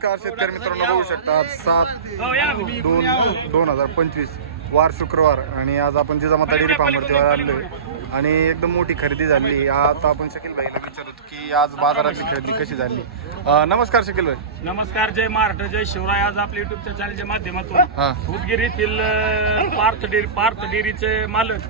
नमस्कार शेतकरी मित्रांनो बघू शकता आज सात दोन दोन हजार पंचवीस वार शुक्रवार आणि आज आपण जिजामाता डेअरी फार्मवरती आलोय आणि एकदम मोठी खरेदी झाली. आता आपण शकील भाईला विचारतो की आज बाजारातली खरेदी कशी झाली? नमस्कार शकील भाई नमस्कार जय महाराष्ट्र जय शिवराय. आज आपल्या युट्यूबच्या चॅनलच्या माध्यमातून उदगीर येथील अं, पार्थ डेअरी पार्थ डेअरीचे मालक?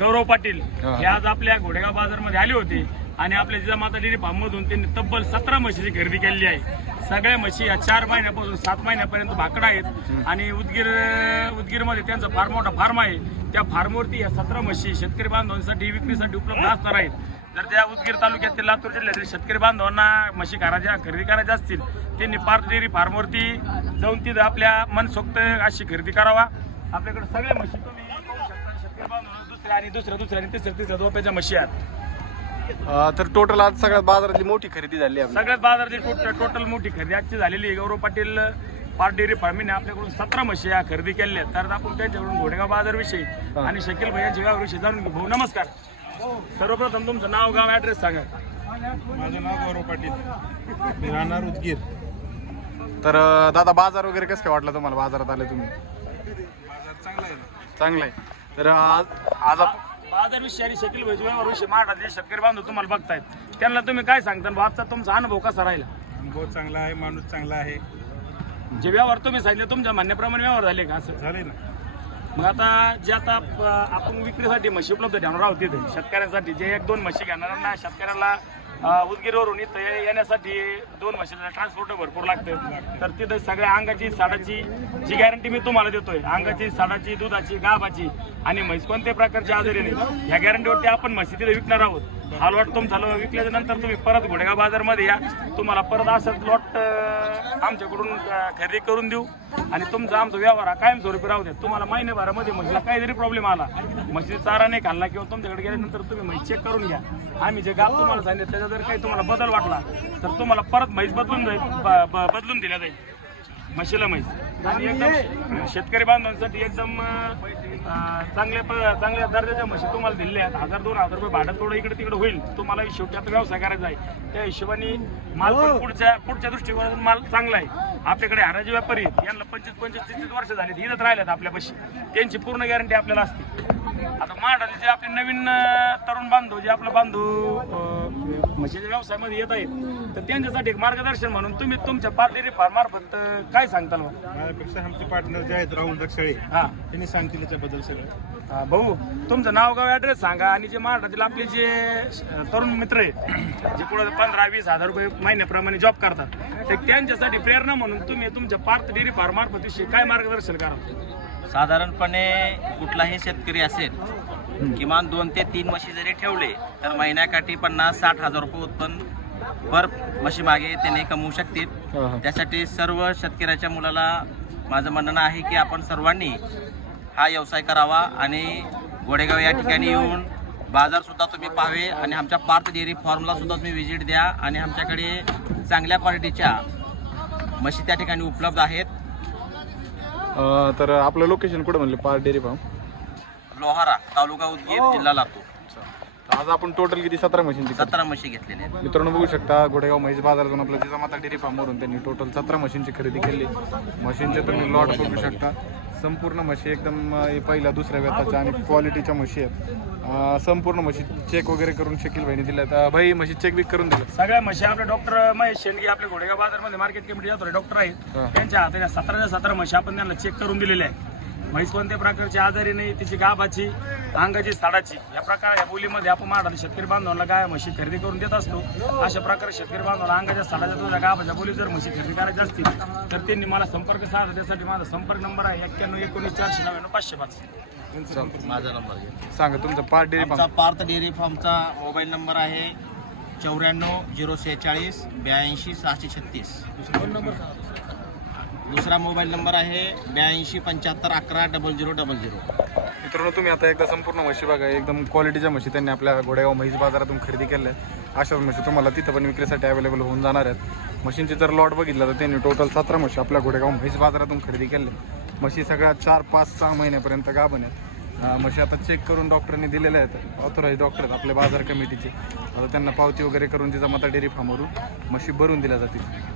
गौरव पाटील हा. हे आज आपल्या घोडेगाव बाजारमध्ये आले होते. आणि आपल्या जिजामाता डेअरी फार्ममधून त्यांनी तब्बल सतरा म्हशीची खरेदी केलेली आहे. सगळ्या म्हशी या चार महिन्यापासून सात महिन्यापर्यंत भाकडा आहेत. आणि उदगीर उदगीरमध्ये त्यांचा फार मोठा फार्म आहे. त्या फार्मवरती या सतरा म्हशी शेतकरी बांधवांसाठी विक्रीसाठी उपलब्ध असणार आहेत. जर त्या उदगीर तालुक्यातील लातूर जिल्ह्यातील शेतकरी बांधवांना म्हशी करायच्या खरेदी करायच्या असतील त्यांनी पार्क डेअरी फार्मवरती जाऊन तिथं आपल्या मनसोक्त अशी खरेदी करावा. आपल्याकडे सगळ्या म्हशी तुम्ही शेतकरी बांधव दुसऱ्या आणि दुसऱ्या दुसऱ्या आणि तिसऱ्या तिसऱ्या दोप्याच्या म्हशी आहेत. अं, तर टोटल आज सगळ्यात बाजारातली मोठी खरेदी झाली आहे आपली. सगळ्यात बाजाराची टोटल टोटल मोठी खरेदी आजची झालेली आहे. गौरव पाटील पार्ट डेअरी फार्मिंग आपल्याकडून सतरा म्हशी या खरेदी केलेल्या आहेत. तर आपण त्यांच्याकडून घोडेगाव बाजारविषयी आणि शकील भैयांच्या गावाविषयी जाणून घेऊ. भाऊ नमस्कार. सर्वप्रथम तुमचं नाव गाव ऍड्रेस सांगा. माझं नाव गौरव पाटील. मी राहणार उदगीर. तर अं, दादा बाजार वगैरे कसं काय वाटलं तुम्हाला? बाजारात आले तुम्ही? बाजार चांगला आहे. ना चांगलं आहे. तर आज आज आपण बाजारविषयी आणि शकील भैया व्यवहारविषयी महाराष्ट्रातले शेतकरी बांधव तुम्हाला बघतायत. त्यांना तुम्ही काय सांगता? आजचा तुमचा अनुभव कसा राहिला? अनुभव चांगला आहे माणूस चांगला आहे. जे व्यवहार तुम्ही सांगितले तुमच्या म्हणण्याप्रमाणे व्यवहार झाले का असं? झाले ना. मग आता जे आता प- आपण विक्रीसाठी म्हशी उपलब्ध ठेवणार आहोत तिथे. शेतकऱ्यांसाठी जे एक दोन म्हशी घेणाऱ्यांना शेतकऱ्याला उदगीरवरून इथं येण्यासाठी दोन म्हशीला ट्रान्सपोर्ट भरपूर लागतं तर तिथं सगळ्या अंगाची साडाची जी गॅरंटी मी तुम्हाला देतोय अंगाची साडाची दुधाची गाभाची आणि म्हैस कोणत्या प्रकारची आजारी नाही ह्या गॅरंटीवरती आपण म्हशी तिथे विकणार आहोत. हा लॉट तुमचा विकल्याच्या नंतर तुम्ही परत घोडेगाव बाजारमध्ये या. तुम्हाला परत असंच लॉट आमच्याकडून खरेदी करून देऊ. आणि तुमचा आमचा व्यवहार हा कायमस्वरूपी राहू द्या तुम्हाला महिन्याभरामध्ये म्हशीला काहीतरी प्रॉब्लेम आला. म्हशीचा चारा नाही खाल्ला किंवा तुमच्याकडे गेल्यानंतर तुम्ही म्हैस चेक करून घ्या. आम्ही जे गाव तुम्हाला सांगितलं त्याचा जर काही तुम्हाला बदल वाटला तर तुम्हाला परत म्हैस बदलून जाईल ब- ब- बदलून दिल्या जाईल. म्हशीला म्हैस. आणि एकदम शेतकरी बांधवांसाठी एकदम चांगल्या प- चांगल्या दर्जाच्या म्हशी तुम्हाला दिलेल्या आहेत. हजार दोन हजार रुपये भाडं थोडं इकडे तिकडे होईल. तुम्हाला शेवटी आता व्यवसाय करायचा आहे. त्या हिशोबाने माल पण पुढच्या पुढच्या दृष्टिकोनातून माल चांगला आहे. आपल्याकडे हराजी व्यापारी आहेत. यांना पंचवीस पंचवीस तीस तीस वर्ष झाली इथंच राहिल्यात आपल्यापाशी. त्यांची पूर्ण गॅरंटी आपल्याला असते. आता महाडाले जे आपले नवीन तरुण बांधव जे आपलं बांधव म्हशीच्या व्यवसायामध्ये येत आहेत तर त्यांच्यासाठी एक मार्गदर्शन म्हणून तुम्ही तुमच्या पार्टी मार्फत काय सांगताल? माझ्यापेक्षा आमचे पार्टनर जे आहेत राहुल रक्षळे हा. त्यांनी सांगतील त्याच्याबद्दल सगळं. हा, भाऊ तुमचं नाव गाव ऍड्रेस सांगा आणि जे महाराष्ट्रातील आपले जे तरुण मित्र आहेत जे पुढे पंधरा वीस हजार रुपये महिन्याप्रमाणे जॉब करतात तर त्यांच्यासाठी प्रेरणा म्हणून तुम्ही तुमच्या पार्थ डेअरी फार्म मार्फत विषयी काय मार्गदर्शन करा? साधारणपणे कुठलाही शेतकरी असेल किमान दोन ते तीन म्हशी जरी ठेवले तर महिन्याकाठी पन्नास साठ हजार रुपये उत्पन्न पर म्हशी मागे त्याने कमवू शकतील. त्यासाठी सर्व शेतकऱ्याच्या मुलाला माझं म्हणणं आहे की आपण सर्वांनी हा व्यवसाय करावा आणि गोडेगाव या ठिकाणी येऊन बाजार सुद्धा तुम्ही पाहावे आणि आमच्या पार्थ डेअरी फार्मला सुद्धा तुम्ही व्हिजिट द्या आणि आमच्याकडे चांगल्या क्वालिटीच्या म्हशी त्या ठिकाणी उपलब्ध आहेत. तर आपलं लोकेशन कुठं म्हणलं? पार डेअरी फार्म? लोहारा तालुका उदगीर जिल्हा लातूर. आज आपण टोटल किती? सतरा मशीनची सतरा म्हशी घेतलेल्या आहेत. मित्रांनो बघू शकता गोडेगाव म्हैस बाजारातून आपल्या जिजामाता डेअरी फार्मवरून त्यांनी टोटल सतरा मशीनची खरेदी केली. मशीनचे तुम्ही लॉट बघू शकता. संपूर्ण म्हशी एकदम अं, हे पहिल्या दुसऱ्या व्यताच्या आणि क्वालिटीच्या म्हशी आहेत. अं, संपूर्ण म्हशी चेक वगैरे करून शकील बहिणी दिल्यात अं, भाई म्हशी चेक बिक करून दिलं. सगळ्या म्हशी आपले डॉक्टर महेश शेंडगे आपले घोडेगाव बाजारमध्ये मार्केट कमिटी जातो डॉक्टर आहेत. हा. त्यांच्या हाताने सतराच्या सतरा म्हशी आपण त्यांना चेक करून दिलेल्या आहेत. म्हैस कोणत्या प्रकारची आजारी नाही तिची गाभाची अंगाची साडाची. या प्रकार या बोलीमध्ये आपण महाराष्ट्र शेतकरी बांधवांना गाय म्हशी खरेदी करून देत असतो. अशा प्रकारे शेतकरी बांधवांना अंगाच्या साडाच्या तुझ्या गाभाच्या बोली जर म्हशी खरेदी करायची असतील तर त्यांनी मला संपर्क साधा. त्यासाठी माझा संपर्क नंबर आहे एक्क्याण्णव एकोणीस चारशे नव्याण्णव पाचशे पाच. माझा नंबर सांगा तुमचं पार डेअरी आमचा फार्म पार्थ डेअरी फार्मचा मोबाईल नंबर आहे चौऱ्याण्णव झिरो सेहेचाळीस ब्याऐंशी सहाशे छत्तीस. दुसरा मोबाईल नंबर आहे ब्याऐंशी पंच्याहत्तर अकरा डबल झिरो डबल झिरो. मित्रांनो तुम्ही आता एकदा संपूर्ण म्हशी बघा एकदम क्वालिटीच्या म्हशी त्यांनी आपल्या गोडेगाव म्हैस बाजारातून खरेदी केल्या आहेत. अशाच म्हशी तुम्हाला तिथं पण विक्रीसाठी अवेलेबल होऊन जाणार आहेत. म्हशींचे जर लॉट बघितला तर त्यांनी टोटल सतरा म्हशी आपल्या गोडेगाव म्हैस बाजारातून खरेदी केल्या आहेत. म्हशी सगळ्या चार पाच सहा महिन्यापर्यंत गाभण आहेत. म्हशी आता चेक करून डॉक्टरनी दिलेल्या आहेत. ऑथोराईज डॉक्टर आहेत आपल्या बाजार कमिटीचे आता त्यांना पावती वगैरे करून जिजामाता डेअरी फार्मवरून म्हशी भरून दिल्या जातील.